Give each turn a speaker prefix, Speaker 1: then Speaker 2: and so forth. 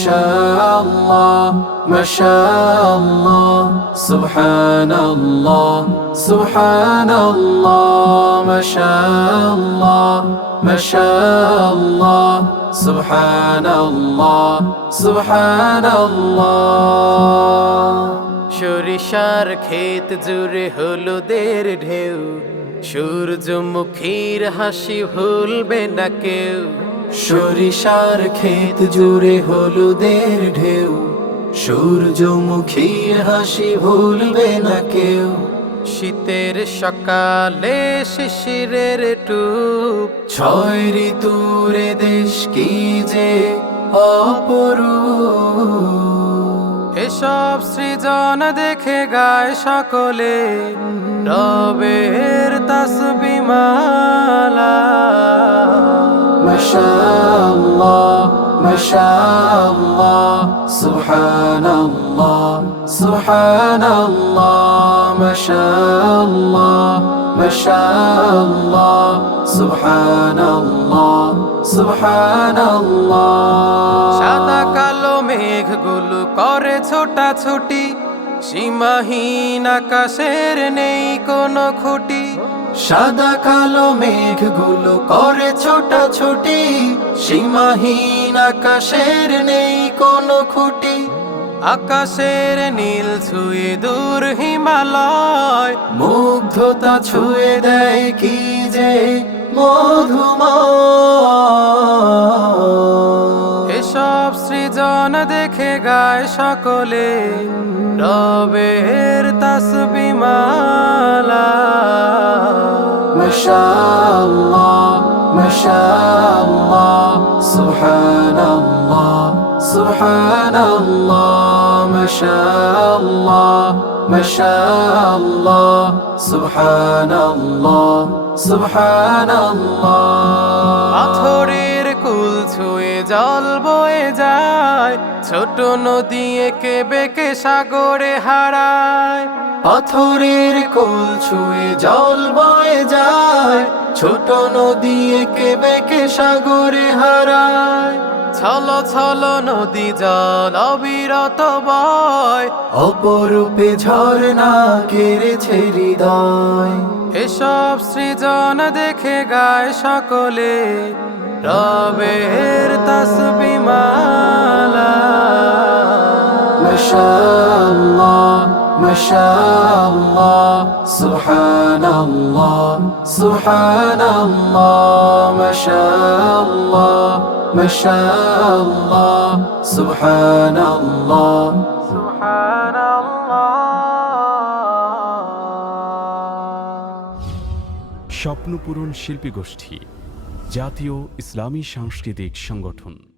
Speaker 1: মাশাআল্লাহ মাশাআল্লাহ, সুবহানাল্লাহ সুবহানাল্লাহ, মাশাআল্লাহ মাশাআল্লাহ, সুবহানাল্লাহ সুবহানাল্লাহ।
Speaker 2: সরিষার ক্ষেত জুড়ে হলুদের ঢেউ, সূর্যমুখীর হাসি ভুলবে না কেউ।
Speaker 1: সরিষার ক্ষেত জুড়ে হলুদের ঢেউ। সূর্যমুখীর হাসি ভুলবে না কেউ।
Speaker 2: শীতের সকালে শিশিরের টুপ।
Speaker 1: ছয় ঋতুরে দেশ কি যে অপরূপ।
Speaker 2: এসব সৃজন দেখে গায় সকলে। নবের রবের তসবিমালা।
Speaker 1: মাশাআল্লাহ মাশাআল্লাহ, সুবহানাল্লাহ সুবহানাল্লাহ, মাশাআল্লাহ মাশাআল্লাহ, সুবহানাল্লাহ সুবহানাল্লাহ।
Speaker 2: সাদা কালো মেঘগুলো করে ছোটাছুটি, সীমাহীন আকাশের নেই কোনো খুঁটি।
Speaker 1: সাদা কালো মেঘগুলো করে ছোটাছুটি, সীমাহীন আকাশের নেই কোনো খুঁটি।
Speaker 2: আকাশের নীল ছুঁয়ে দূর হিমালয়,
Speaker 1: মুগ্ধতা ছুঁয়ে দেয় কি যে মধুময়।
Speaker 2: সকলে রবের তসবিমালা
Speaker 1: মাশাআল্লাহ মাশাআল্লাহ সুবহানাল্লাহ সুবহানাল্লাহ মাশাআল্লাহ মাশাআল্লাহ সুবহানাল্লাহ সুবহানাল্লাহ।
Speaker 2: পাথরের কুল ছুঁয়ে জল বয়ে যায়। ছোট নদী একে বেঁকে সাগরে হারায়।
Speaker 1: পাথরের কোল ছুঁয়ে জল বয়ে যায়। ছোট নদী একে বেঁকে সাগরে হারায়।
Speaker 2: ছল ছল নদী জল অবিরত বয়।
Speaker 1: অপরূপে ঝর্ণা কেড়েছে হৃদয়।
Speaker 2: এসব সৃজন দেখে গায় সকলে। রবের তসবিমালা
Speaker 1: মাশাআল্লাহ মাশাআল্লাহ, সুবহানাল্লাহ সুবহানাল্লাহ, মাশাআল্লাহ মাশাআল্লাহ সুবহানাল্লাহ
Speaker 2: সুবহানাল্লাহ।
Speaker 3: স্বপ্নপূরণ শিল্পী গোষ্ঠী, জাতীয় ইসলামী সাংস্কৃতিক সংগঠন।